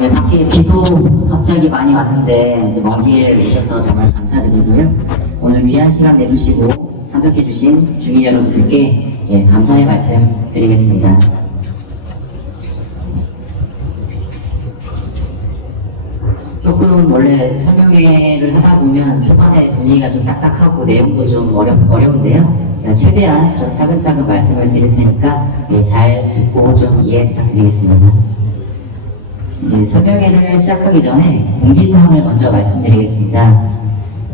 네, 밖에 비도 갑자기 많이 왔는데 이제 먼 길 오셔서 정말 감사드리고요. 오늘 귀한 시간 내주시고 참석해주신 주민 여러분들께 감사의 말씀 드리겠습니다. 조금 원래 설명회를 하다 보면 초반에 분위기가 좀 딱딱하고 내용도 좀 어려운데요. 제가 최대한 좀 차근차근 말씀을 드릴 테니까 잘 듣고 좀 이해 부탁드리겠습니다. 이제 설명회를 시작하기 전에 공지사항을 먼저 말씀드리겠습니다.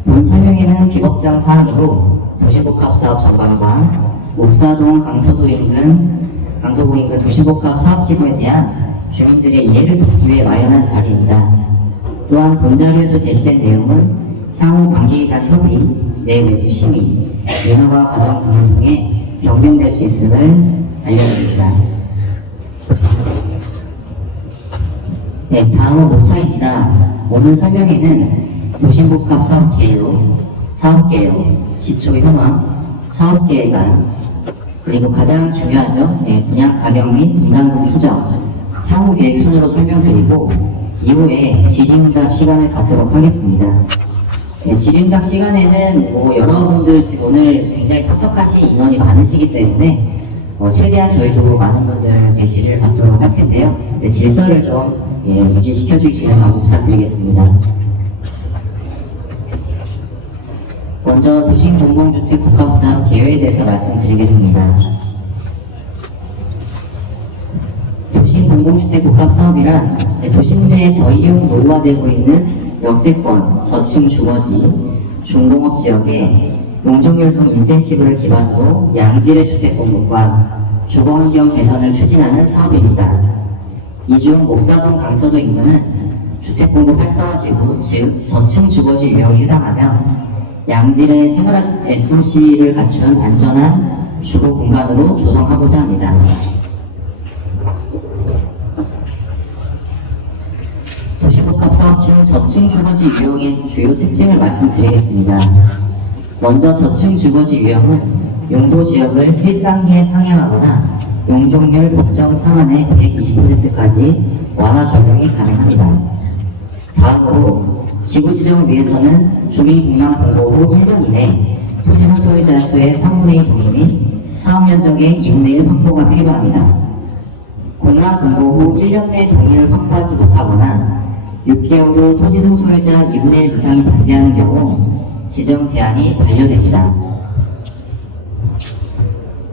본 설명회는 비법장 사항으로 도시복합사업 전반과 옥사동 강서구 인근 도시복합 사업지구에 대한 주민들의 이해를 돕기 위해 마련한 자리입니다. 또한 본 자료에서 제시된 내용은 향후 관계에 대한 협의, 내외부 심의, 인허가 과정 등을 통해 변경될 수 있음을 알려드립니다. 네, 다음은 5차입니다. 오늘 설명회는 도시복합 사업개요, 기초현황, 사업계획안, 그리고 가장 중요하죠. 분양 가격 및 분담금 추정, 향후 계획 순으로 설명드리고 이후에 질의응답 시간을 갖도록 하겠습니다. 질의응답 시간에는 여러분들 지금 오늘 굉장히 참석하신 인원이 많으시기 때문에 최대한 저희도 많은 분들 지금 질의를 받도록 할 텐데요. 질서를 좀 유지시켜 주시는 강구 부탁드리겠습니다. 먼저 도시공공주택 복합사업 계획에 대해서 말씀드리겠습니다. 도시공공주택 복합사업이란 도심 내 저이용 노후화되고 있는 역세권, 저층 주거지, 중공업 지역에 용적률 등 인센티브를 기반으로 양질의 주택 공급과 주거환경 개선을 추진하는 사업입니다. 이 중 옥사동 강서도 인근은 주택 공급 활성화지구, 즉 저층 주거지 유형에 해당하며 양질의 생활 SOC를 갖춘 안전한 주거 공간으로 조성하고자 합니다. 도시복합 사업 중 저층 주거지 유형의 주요 특징을 말씀드리겠습니다. 먼저 저층 주거지 유형은 용도 지역을 1단계 상향하거나 용적률 법정 상한의 120%까지 완화 적용이 가능합니다. 다음으로 지구 지정을 위해서는 주민공랑 공고 후 1년 이내 토지상 소유자 수의 3분의 2 동의 및 사업 면적의 2분의 1 확보가 필요합니다. 공랑 공고 후 1년 내 동의를 확보하지 못하거나 6개월 후 토지 등 소유자 2분의 1 이상이 반대하는 경우 지정 제한이 반려됩니다.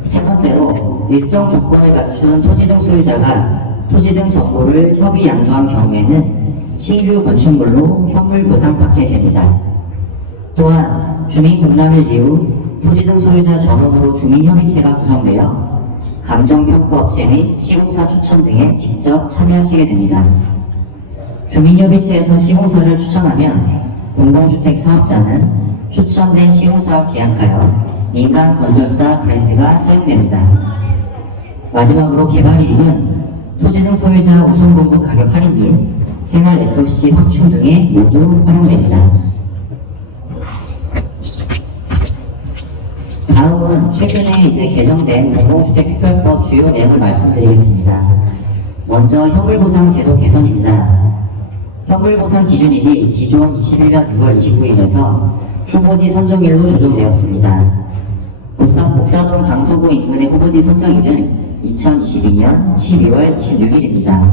세 번째로 일정 조건을 갖춘 토지 등 소유자가 토지 등 정보를 협의 양도한 경우에는 신규 건축물로 현물 보상받게 됩니다. 또한 주민 공람일 이후 토지 등 소유자 전원으로 주민협의체가 구성되어 감정평가업체 및 시공사 추천 등에 직접 참여하시게 됩니다. 주민협의체에서 시공사를 추천하면 공공주택 사업자는 추천된 시공사와 계약하여 민간 건설사 브랜드가 사용됩니다. 마지막으로 개발일임은 토지 등 소유자 우선 공급 가격 할인 및 생활 SOC 확충 등에 모두 활용됩니다. 다음은 최근에 개정된 공공주택특별법 주요 내용을 말씀드리겠습니다. 먼저 현물보상 제도 개선입니다. 현물보상 기준일이 기존 21년 6월 29일에서 후보지 선정일로 조정되었습니다. 옥사동 강서구 인근의 후보지 선정일은 2022년 12월 26일입니다.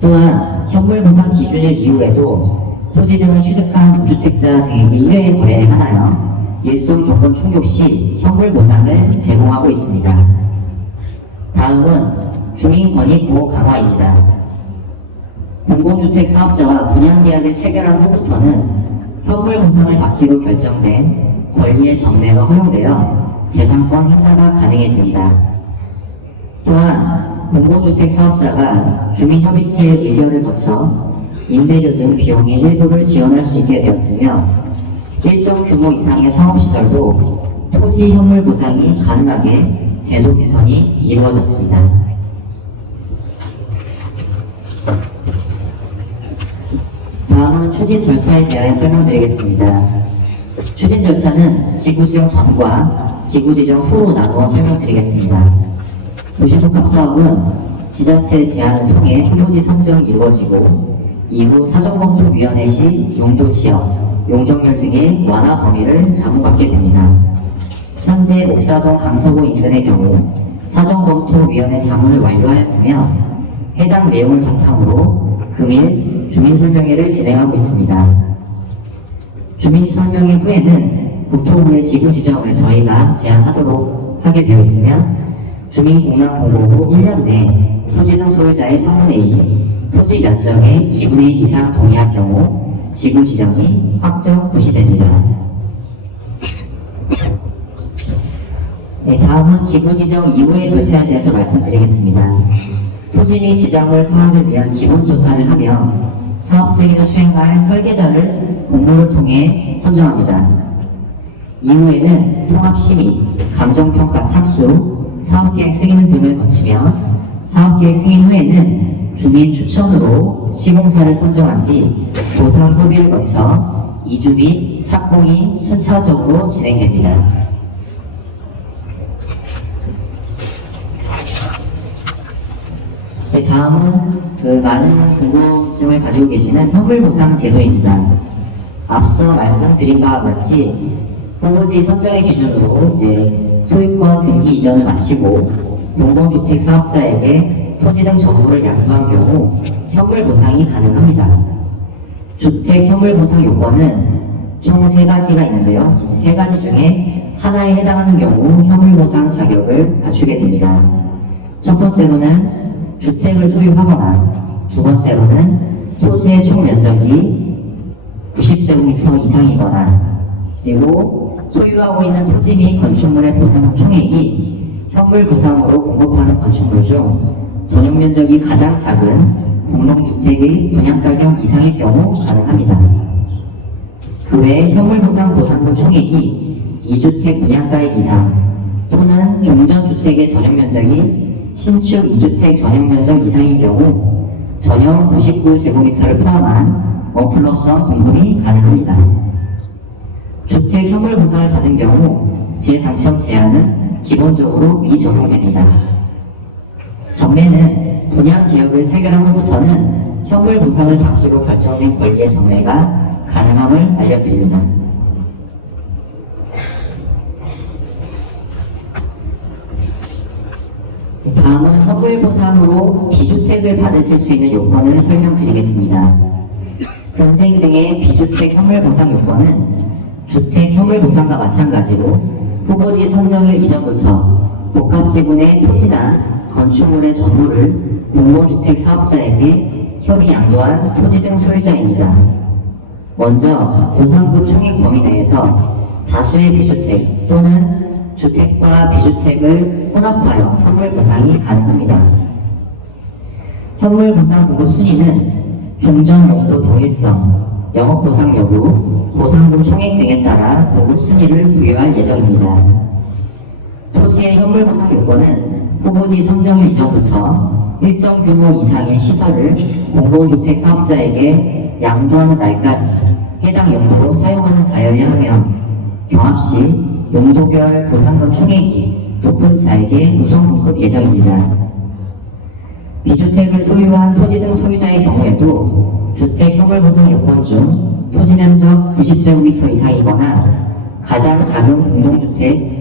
또한 현물보상 기준일 이후에도 토지 등을 취득한 무주택자 등에게 1회 거래하나요 일정 조건 충족 시 현물보상을 제공하고 있습니다. 다음은 주민권익보호 강화입니다. 공공주택 사업자와 분양계약을 체결한 후부터는 현물보상을 받기로 결정된 권리의 전매가 허용되어 재산권 행사가 가능해집니다. 또한 공공주택 사업자가 주민협의체의 의결을 거쳐 임대료 등 비용의 일부를 지원할 수 있게 되었으며 일정 규모 이상의 사업시설도 토지 현물 보상이 가능하게 제도 개선이 이루어졌습니다. 다음은 추진 절차에 대하여 설명드리겠습니다. 추진 절차는 지구지정 전과 지구지정 후로 나누어 설명드리겠습니다. 도시복합 사업은 지자체 제안을 통해 후보지 선정이 이루어지고 이후 사전검토위원회 시 용도지역, 용적률 등의 완화 범위를 자문받게 됩니다. 현재 옥사동 강서구 인근의 경우 사전검토위원회 자문을 완료하였으며 해당 내용을 바탕으로 금일 주민설명회를 진행하고 있습니다. 주민설명회 후에는 국토부의 지구 지정을 저희가 제안하도록 하게 되어 있으며 주민공란 공고 후 1년 내 토지 등 소유자의 3분의 2, 토지 면적의 2분의 1 이상 동의할 경우 지구 지정이 확정 부시됩니다. 네, 다음은 지구 지정 이후의 절차에 대해서 말씀드리겠습니다. 토지 및 지정물 파악을 위한 기본 조사를 하며 사업 승인을 수행할 설계자를 공모를 통해 선정합니다. 이후에는 통합심의, 감정평가 착수, 사업계획 승인 등을 거치며 사업계획 승인 후에는 주민 추천으로 시공사를 선정한 뒤 보상 협의를 거쳐 이주 및 착공이 순차적으로 진행됩니다. 네, 다음은 많은 궁금증을 가지고 계시는 현물보상 제도입니다. 앞서 말씀드린 바와 같이 후보지 선정의 기준으로 이제 소유권 등기 이전을 마치고 공공주택 사업자에게 토지 등 정보를 양도한 경우 현물 보상이 가능합니다. 주택 현물 보상 요건은 총 3가지가 있는데요. 이제 3가지 중에 하나에 해당하는 경우 현물 보상 자격을 갖추게 됩니다. 첫 번째로는 주택을 소유하거나 두 번째로는 토지의 총 면적이 90제곱미터 이상이거나 그리고 소유하고 있는 토지 및 건축물의 보상 총액이 현물 보상으로 공급하는 건축물 중 전용 면적이 가장 작은 공동주택의 분양가격 이상의 경우 가능합니다. 그 외에 현물 보상 보상금 총액이 2주택 분양가액 이상 또는 종전주택의 전용 면적이 신축 2주택 전용 면적 이상인 경우 전용 59제곱미터를 포함한 1+1 공급이 가능합니다. 주택 현물 보상을 받은 경우 재당첨 제한은 기본적으로 미적용됩니다. 전매는 분양 계약을 체결한 후부터는 현물 보상을 받기로 결정된 권리의 전매가 가능함을 알려드립니다. 다음은 현물 보상으로 비주택을 받으실 수 있는 요건을 설명드리겠습니다. 근생 등의 비주택 현물 보상 요건은 주택 현물 보상과 마찬가지로 후보지 선정일 이전부터 복합지구내 토지나 건축물의 전부를 공공주택 사업자에게 협의 양도한 토지 등 소유자입니다. 먼저 보상금 총액 범위 내에서 다수의 비주택 또는 주택과 비주택을 혼합하여 현물 보상이 가능합니다. 현물 보상 보고 순위는 종전 용도 동일성, 영업 보상 여부, 보상금 총액 등에 따라 보고 순위를 부여할 예정입니다. 토지의 현물 보상 요건은 후보지 선정일 이전부터 일정 규모 이상의 시설을 공공주택 사업자에게 양도하는 날까지 해당 용도로 사용하는 자여야 하며 경합 시 용도별 보상금 총액이 높은 자에게 우선 공급 예정입니다. 비주택을 소유한 토지 등 소유자의 경우에도 주택 현물 보상 요건 중 토지 면적 90제곱미터 이상이거나 가장 작은 공동주택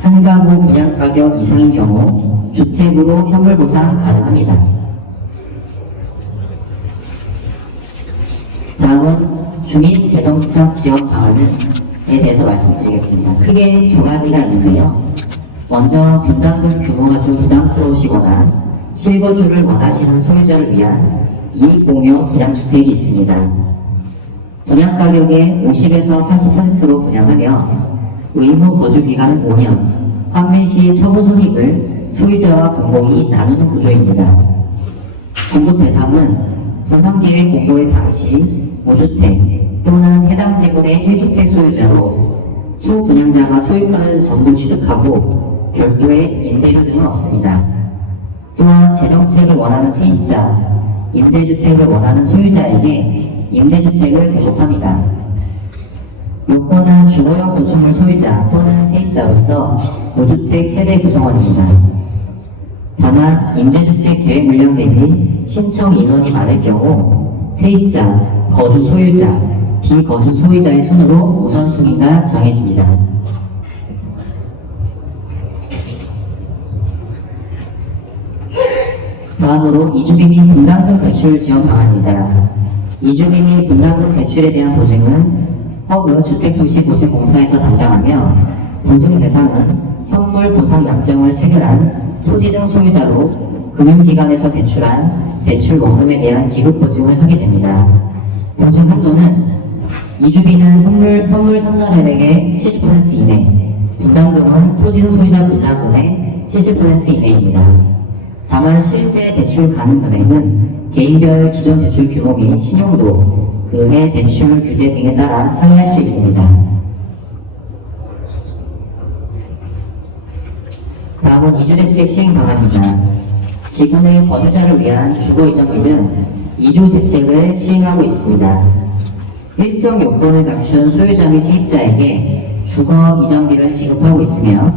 한 가구 분양가격 이상인 경우 주택으로 현물 보상 가능합니다. 다음은 주민재정착 지원 방안에 대해서 말씀드리겠습니다. 크게 2가지가 있는데요. 먼저 분담금 규모가 좀 부담스러우시거나 실거주를 원하시는 소유자를 위한 이익공여 분양주택이 있습니다. 분양가격의 50에서 80%로 분양하며 의무 거주기간은 5년, 환매 시 처분 손익을 소유자와 공공이 나누는 구조입니다. 공급 대상은 분상계획 공고일 당시 무주택 또는 해당 지구내 1주택 소유자로 수분양자가 소유권을 전부 취득하고 별도의 임대료 등은 없습니다. 또한 재정책을 원하는 세입자, 임대주택을 원하는 소유자에게 임대주택을 공급합니다. 요건은 주거용 건축물 소유자 또는 세입자로서 무주택 세대 구성원입니다. 다만 임대주택 계획 물량 대비 신청 인원이 많을 경우 세입자, 거주 소유자, 비거주 소유자의 순으로 우선순위가 정해집니다. 다음으로 이주비 및 분담금 대출 지원 방안입니다. 이주비 및 분담금 대출에 대한 보증은 허그 주택도시보증공사에서 담당하며 보증 대상은 현물 보상 약정을 체결한 토지 등 소유자로 금융기관에서 대출한 대출 원금에 대한 지급 보증을 하게 됩니다. 보증 한도는 이주비는 현물 선납액의 70% 이내, 분담금은 토지 등 소유자 분담금의 70% 이내입니다. 다만 실제 대출 가능 금액은 개인별 기존 대출 규모 및 신용도, 그해 대출 규제 등에 따라 상이할 수 있습니다. 다음은 이주대책 시행 방안입니다. 지구내 거주자를 위한 주거 이전비 등 이주 대책을 시행하고 있습니다. 일정 요건을 갖춘 소유자 및 세입자에게 주거 이전비를 지급하고 있으며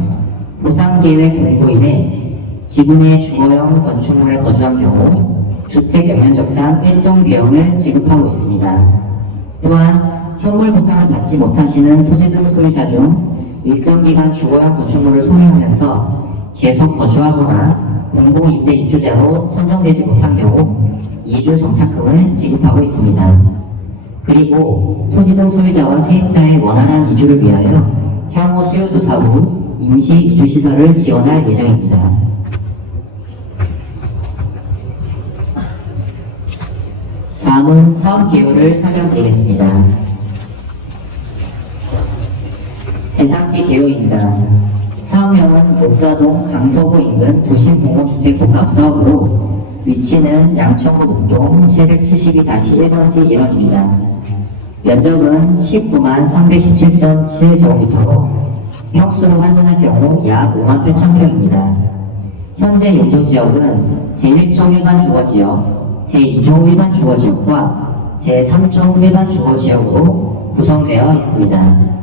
보상계획 공고일에 지구내 주거용 건축물에 거주한 경우 주택 연면적당 일정 비용을 지급하고 있습니다. 또한 현물 보상을 받지 못하시는 토지 등 소유자 중 일정 기간 주거용 건축물을 소유하면서 계속 거주하거나 공공임대 입주자로 선정되지 못한 경우 이주 정착금을 지급하고 있습니다. 그리고 토지 등 소유자와 세입자의 원활한 이주를 위하여 향후 수요조사 후 임시 이주시설을 지원할 예정입니다. 다음은 사업 개요를 설명드리겠습니다. 대상지 개요입니다. 사업명은 목사동 강서구 인근 도심공호주택복합사업으로 위치는 양천구 북동 772-1번지 1원입니다. 면적은 19만 317.7제곱미터로 평수로 환산할 경우 약 5만 8천평입니다. 현재 용도지역은 제1종 일반 주거지역, 제2종 일반 주거지역과 제3종 일반 주거지역으로 구성되어 있습니다.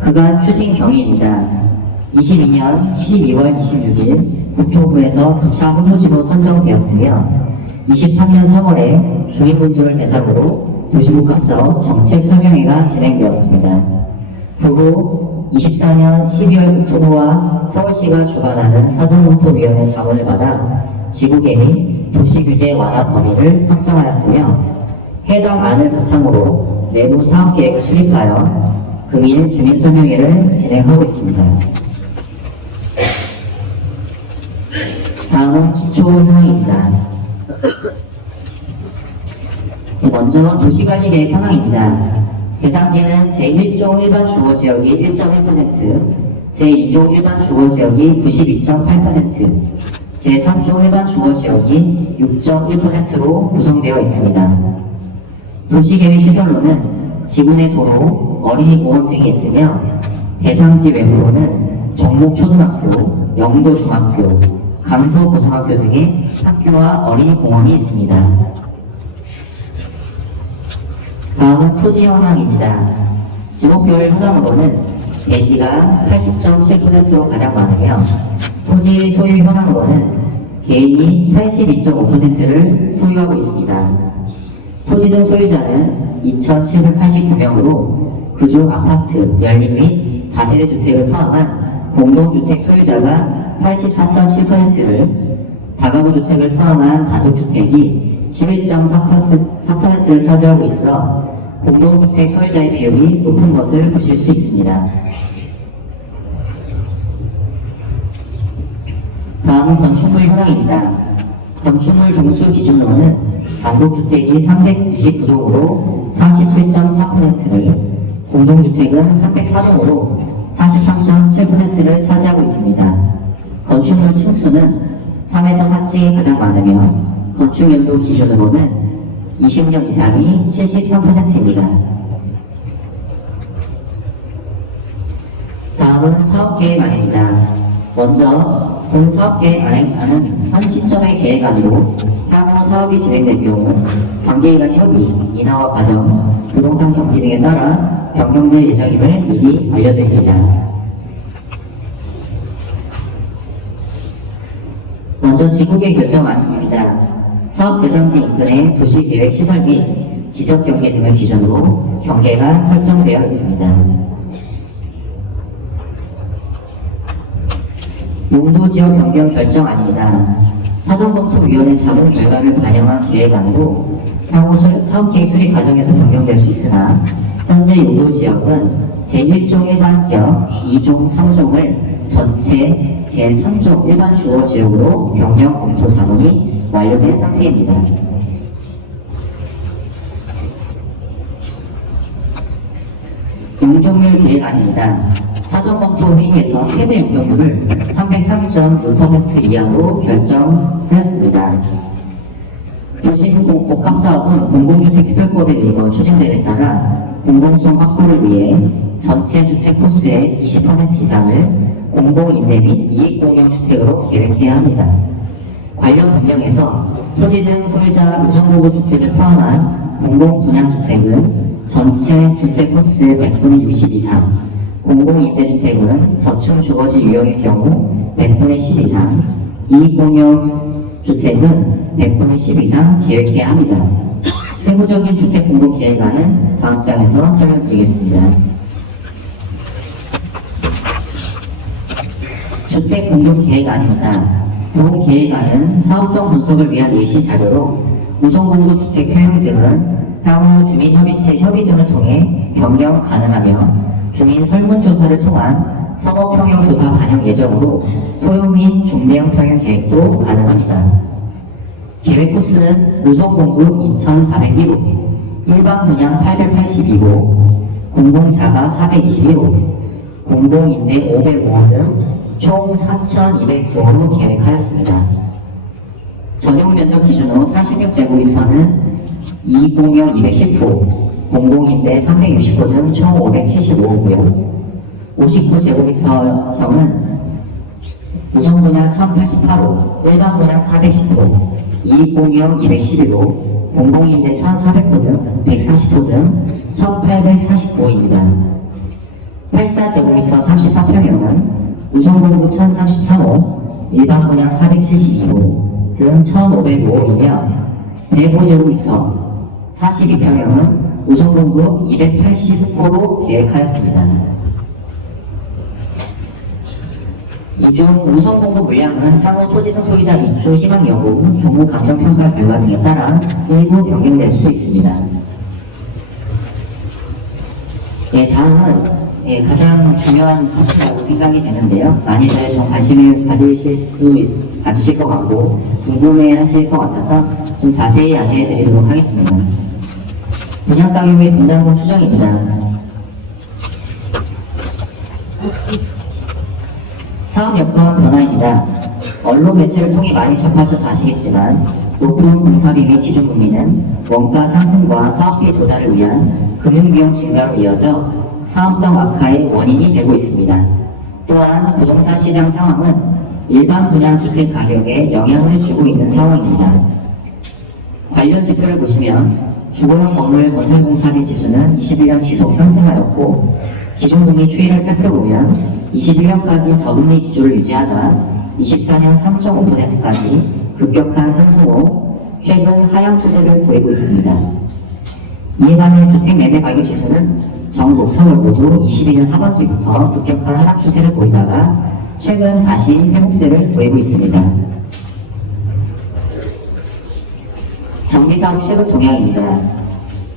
그간 추진 경위입니다. 22년 12월 26일 국토부에서 부차 후보지로 선정되었으며 23년 3월에 주민분들을 대상으로 도시복합사업 정책 설명회가 진행되었습니다. 그 후 24년 12월 국토부와 서울시가 주관하는 사전검토위원회 자문을 받아 지구계 및 도시규제 완화 범위를 확정하였으며 해당 안을 바탕으로 내부 사업계획을 수립하여 금일 주민설명회를 진행하고 있습니다. 다음은 기초 현황입니다. 먼저 도시관리계획 현황입니다. 대상지는 제1종 일반 주거지역이 1.1%, 제2종 일반 주거지역이 92.8%, 제3종 일반 주거지역이 6.1%로 구성되어 있습니다. 도시계획 시설로는 지구내 도로, 어린이공원 등이 있으며 대상지 외부로는 정목초등학교, 영도중학교, 강서고등학교 등의 학교와 어린이공원이 있습니다. 다음은 토지 현황입니다. 지목별 현황으로는 대지가 80.7%로 가장 많으며 토지 소유 현황으로는 개인이 82.5%를 소유하고 있습니다. 토지 등 소유자는 2,789명으로 그중 아파트, 연립 및 다세대 주택을 포함한 공동주택 소유자가 84.7%를, 다가구 주택을 포함한 단독주택이 11.4%를 차지하고 있어 공동주택 소유자의 비율이 높은 것을 보실 수 있습니다. 다음은 건축물 현황입니다. 건축물 동수 기준으로는 단독주택이 329동으로 47.4%를, 공동주택은 304동으로 43.7%를 차지하고 있습니다. 건축물 층수는 3에서 4층이 가장 많으며 건축연도 기준으로는 20년 이상이 73%입니다. 다음은 사업계획안입니다. 먼저 본 사업계획안은 현 시점의 계획안으로 향후 사업이 진행될 경우 관계기관 협의, 인허가 과정, 부동산 경기 등에 따라 변경될 예정임을 미리 알려드립니다. 먼저 지국의 결정안입니다. 사업 대상지 인근의 도시계획 시설 및 지적 경계 등을 기준으로 경계가 설정되어 있습니다. 용도지역 변경 결정안입니다. 사전검토위원회 자문 결과를 반영한 계획안으로 향후 사업계획 수립 과정에서 변경될 수 있으나 현재 용도지역은 제1종 일반 지역, 2종, 3종을 전체 제3종 일반 주거지역으로 변경 검토 자문이 완료된 상태입니다. 용적률 계획안입니다. 사전검토 회의에서 최대 용적률을 303.6% 이하로 결정하였습니다. 도시복합사업은 공공주택특별법에 의거 추진됨에 따라 공공성 확보를 위해 전체 주택 호수의 20% 이상을 공공임대 및 이익공유주택으로 계획해야 합니다. 관련 법령에서 토지 등 소유자 우선보급 주택을 포함한 공공분양주택은 전체 주택 호수의 100분의 60 이상, 공공임대주택은 저층 주거지 유형일 경우 100분의 10 이상, 이익공유주택은 100분의 10 이상 계획해야 합니다. 세부적인 주택 공급 계획안은 다음 장에서 설명드리겠습니다. 주택 공급 계획안입니다. 본 계획안은 사업성 분석을 위한 예시 자료로 우선 공급 주택 효용 등은 향후 주민협의체 협의 등을 통해 변경 가능하며 주민 설문조사를 통한 선호평형조사 반영 예정으로 소형 및 중대형 평형 계획도 가능합니다. 계획 코스는 우선공급 2,401호, 일반 분양 882호, 공공자가 421호, 공공임대 505호 등 총 4,209호로 계획하였습니다. 전용 면적 기준으로 46제곱미터는 2공용 210호, 공공임대 360호 등 총 575호고요. 59제곱미터형은 우선 분양 1088호, 일반 분양 410호, 이익공용 211호, 공공임대 1400호 등 140호 등 1849호입니다. 84제곱미터 34평형은 우선 공급 1033호, 일반 분양 472호 등 1505호이며 105제곱미터 42평형은 우선 공급 280호로 계획하였습니다. 이중 우선 공급 물량은 향후 토지 등 소유자 입주 희망 여부, 종목 감정 평가 결과 등에 따라 일부 변경될 수 있습니다. 다음은 가장 중요한 파트라고 생각이 되는데요. 많이들 좀 관심을 가지실 것 같고 궁금해 하실 것 같아서 좀 자세히 안내해 드리도록 하겠습니다. 분양가격 및 분담금 추정입니다. 사업 여건 변화입니다. 언론 매체를 통해 많이 접하셔서 아시겠지만 높은 공사비 및 기준금리는 원가 상승과 사업비 조달을 위한 금융비용 증가로 이어져 사업성 악화의 원인이 되고 있습니다. 또한 부동산 시장 상황은 일반 분양 주택 가격에 영향을 주고 있는 상황입니다. 관련 지표를 보시면 주거용 건물 건설공사비 지수는 21년 지속 상승하였고 기준금리 추이를 살펴보면 21년까지 저금리 기조를 유지하다 24년 3.5%까지 급격한 상승 후 최근 하향 추세를 보이고 있습니다. 이에 반해 주택 매매 가격 지수는 전국 서울 모두 22년 하반기부터 급격한 하락 추세를 보이다가 최근 다시 회복세를 보이고 있습니다. 정비사업 최근 동향입니다.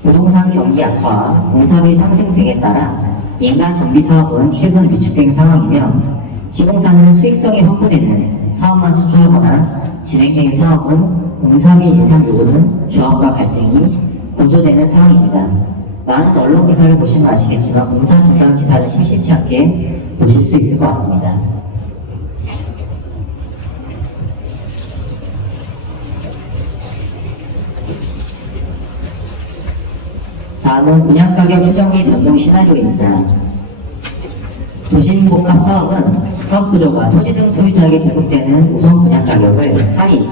부동산 경기 악화, 공사비 상승 등에 따라 민간 정비사업은 최근 위축된 상황이며 시공사는 수익성이 확보되는 사업만 수주하거나 진행된 사업은 공사비 인상 요구 등 조합과 갈등이 고조되는 상황입니다. 많은 언론 기사를 보시면 아시겠지만 공사 중단 기사를 심심치 않게 보실 수 있을 것 같습니다. 다음은 분양가격 추정 및 변동 시나리오입니다. 도심복합 사업은 사업 구조가 토지 등 소유자에게 공급되는 우선 분양가격을 할인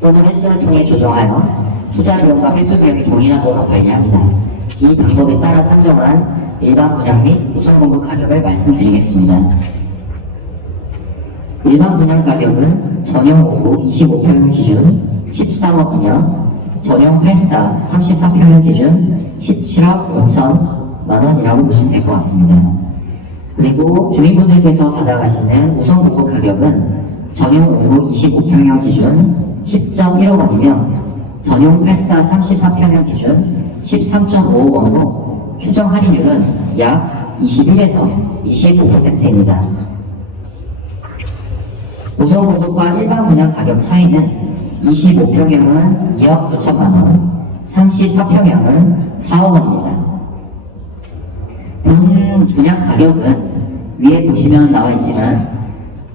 또는 혜택을 통해 조정하여 투자 비용과 회수 비용이 동일하도록 관리합니다. 이 방법에 따라 산정한 일반 분양 및 우선 공급 가격을 말씀드리겠습니다. 일반 분양가격은 전용 5구 25평형 기준 14억이며 전용 84 34평형 기준 17억 5천만 원이라고 보시면 될 것 같습니다. 그리고 주민분들께서 받아가시는 우선 공급 가격은 전용 5구 25평형 기준 10.1억 원이며 전용 84 34평형 기준 13.5억 원으로 추정 할인율은 약 21에서 25%입니다. 우선 공급과 일반 분양 가격 차이는 25평형은 2억 9천만 원, 34평형은 4억 원입니다. 본 분양 가격은 위에 보시면 나와 있지만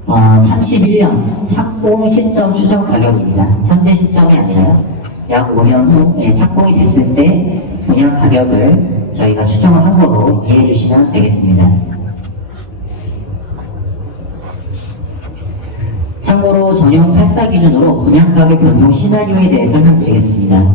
31년 착공 시점 추정 가격입니다. 현재 시점이 아니라요. 약 5년 후 착공이 됐을 때 분양 가격을 저희가 추정을 한 거로 이해해 주시면 되겠습니다. 참고로 전용 84 기준으로 분양가격 변동 시나리오에 대해 설명드리겠습니다.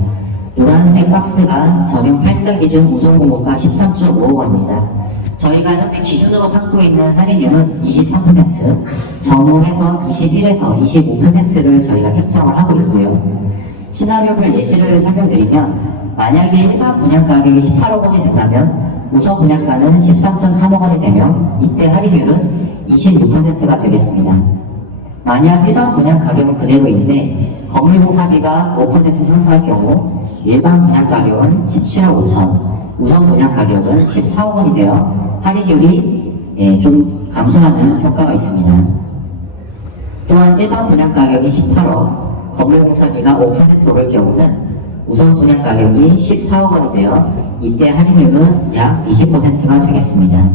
노란색 박스가 전용 84 기준 우선 공고가 13.5억 원입니다. 저희가 현재 기준으로 삼고 있는 할인율은 23%, 전후해서 21에서 25%를 저희가 책정을 하고 있고요. 시나리오별 예시를 설명드리면 만약에 일반 분양가격이 18억 원이 된다면 우선 분양가는 13.3억 원이 되며 이때 할인율은 26%가 되겠습니다. 만약 일반 분양 가격은 그대로인데 건물공사비가 5% 상승할 경우 일반 분양 가격은 17억 5천, 우선 분양 가격은 14억 원이 되어 할인율이 좀 감소하는 효과가 있습니다. 또한 일반 분양 가격이 18억, 건물공사비가 5% 오를 경우는 우선 분양 가격이 14억 원이 되어 이때 할인율은 약 20%가 되겠습니다.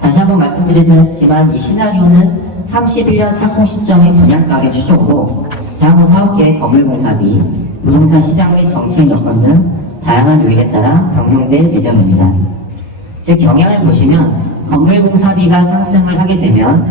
다시 한번 말씀드리지만 이 시나리오는 31년 착공 시점의 분양가격 추정으로 향후 사업계획 건물공사비, 부동산 시장 및 정책 여건 등 다양한 요인에 따라 변경될 예정입니다. 즉 경향을 보시면 건물공사비가 상승을 하게 되면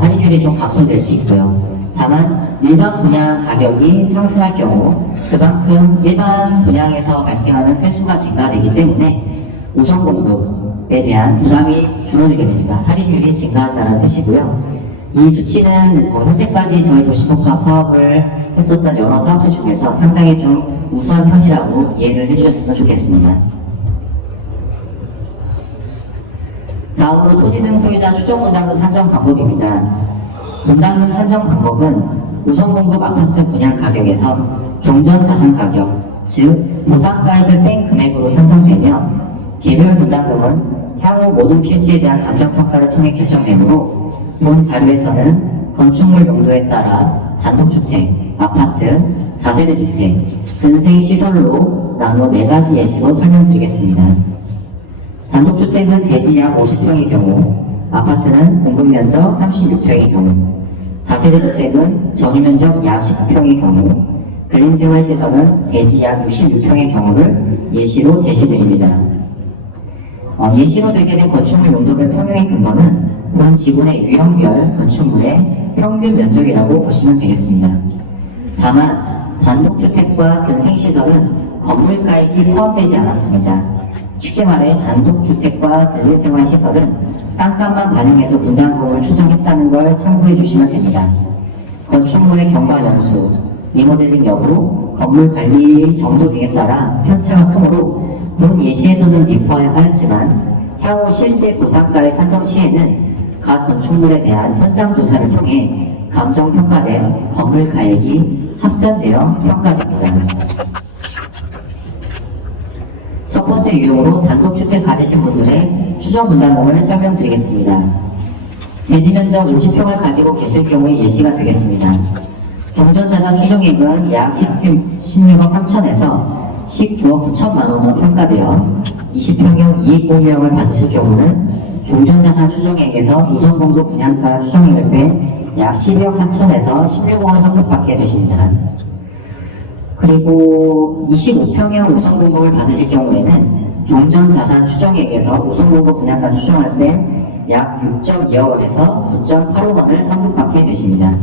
할인율이 좀 감소될 수 있고요. 다만 일반 분양 가격이 상승할 경우 그만큼 일반 분양에서 발생하는 횟수가 증가되기 때문에 우선 공급에 대한 부담이 줄어들게 됩니다. 할인율이 증가한다는 뜻이고요. 이 수치는 현재까지 저희 도시복합 사업을 했었던 여러 사업체 중에서 상당히 좀 우수한 편이라고 이해를 해주셨으면 좋겠습니다. 다음으로 토지 등 소유자 추정 분담금 산정 방법입니다. 분담금 산정 방법은 우선 공급 아파트 분양 가격에서 종전 자산 가격, 즉 보상가액을 뺀 금액으로 산정되며 개별 분담금은 향후 모든 필지에 대한 감정평가를 통해 결정되므로 본 자료에서는 건축물 용도에 따라 단독주택, 아파트, 다세대주택, 근생시설로 나누어 4가지 예시로 설명드리겠습니다. 단독주택은 대지 약 50평의 경우, 아파트는 공급면적 36평의 경우, 다세대주택은 전유면적 약 19평의 경우, 근린생활시설은 대지 약 66평의 경우를 예시로 제시드립니다. 예시로 되게 된 건축물 용도별 평형의 근거는 본 지구내 유형별 건축물의 평균 면적이라고 보시면 되겠습니다. 다만 단독주택과 근생시설은 건물가액이 포함되지 않았습니다. 쉽게 말해 단독주택과 근린생활시설은 땅값만 반영해서 분담금을 추정했다는 걸 참고해 주시면 됩니다. 건축물의 경과 연수, 리모델링 여부, 건물 관리 정도 등에 따라 편차가 크므로 본 예시에서는 미포함하였지만 향후 실제 보상가의 산정 시에는 각 건축물에 대한 현장 조사를 통해 감정평가된 건물 가액이 합산되어 평가됩니다. 첫 번째 유형으로 단독주택 가지신 분들의 추정 분담금을 설명드리겠습니다. 대지면적 50평을 가지고 계실 경우의 예시가 되겠습니다. 종전자산 추정액은 약 16억 3천에서 19억 9천만 원으로 평가되어 20평형 이익공유형을 받으실 경우는 종전자산 추정액에서 우선공급 분양가 추정액을 뺀 약 12억 4천에서 16억 원 환급받게 되십니다. 그리고 25평형 우선공급을 받으실 경우에는 종전자산 추정액에서 우선공급 분양가 추정을 뺀 약 6.2억 원에서 9.8억 원을 환급받게 되십니다.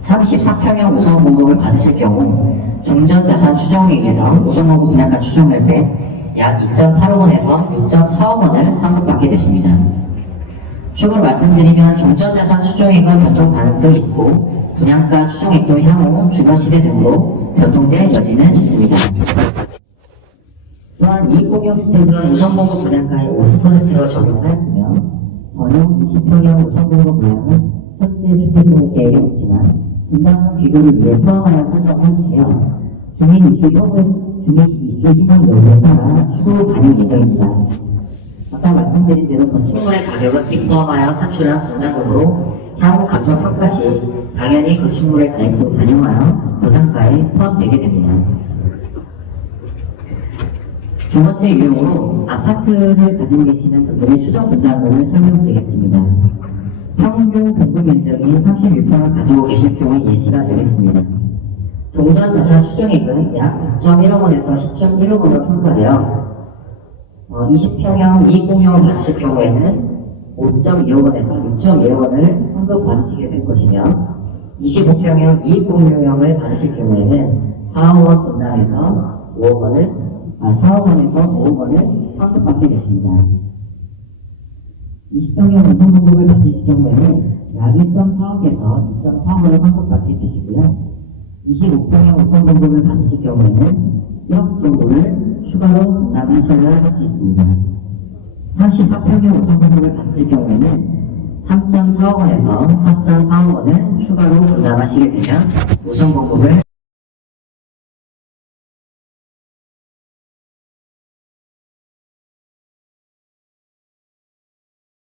34평형 우선공급을 받으실 경우 종전자산 추정액에서 우선공급 분양가 추정을 뺀 약 2.8억 원에서 6.4억 원을 환급받게 되십니다. 추가로 말씀드리면 종전자산 추정액은 변동 가능성이 있고 분양가 추정액도 향후 주변 시세 등으로 변동될 여지는 있습니다. 또한 이익공유주택은 우선공급 분양가의 50%로 적용하였으며 전용 20평형 우선공급 분양은 현재 주택공급 계획에 없지만 분당 비교를 위해 포함하여 산정하였으며 주민 입주 희망 여부에 따라 추후 반영 예정입니다. 아까 말씀드린 대로 건축물의 가격은 이 포함하여 산출한 분담금으로 향후 감정평가 시 당연히 건축물의 가액도 반영하여 보상가에 포함되게 됩니다. 두 번째 유형으로 아파트를 가지고 계시는 분들의 추정 분담금을 설명드리겠습니다. 평균 공급 면적이 36평을 가지고 계실 경우 예시가 되겠습니다. 종전 자산 추정액은 약 9.1억 원에서 10.1억 원으로 평가되어 20평형 이익공유를 받으실 경우에는 5.2억 원에서 6.2억 원을 환급 받으시게 될 것이며 25평형 이익공유형을 받으실 경우에는 4억 원 분담해서 4억 원에서 5억 원을 환급받게 되십니다. 20평형 우선공급을 받으실 경우에는 약 1.4억에서 2.4억 원을 환급받게 되시고요. 25평형 우선공급을 받으실 경우에는 1억 정도를 추가로 분담하셔야 할 수 있습니다. 34평형 우선공급을 받으실 경우에는 3.4억 원에서 4.4억 원을 추가로 분담하시게 되면 우선공급을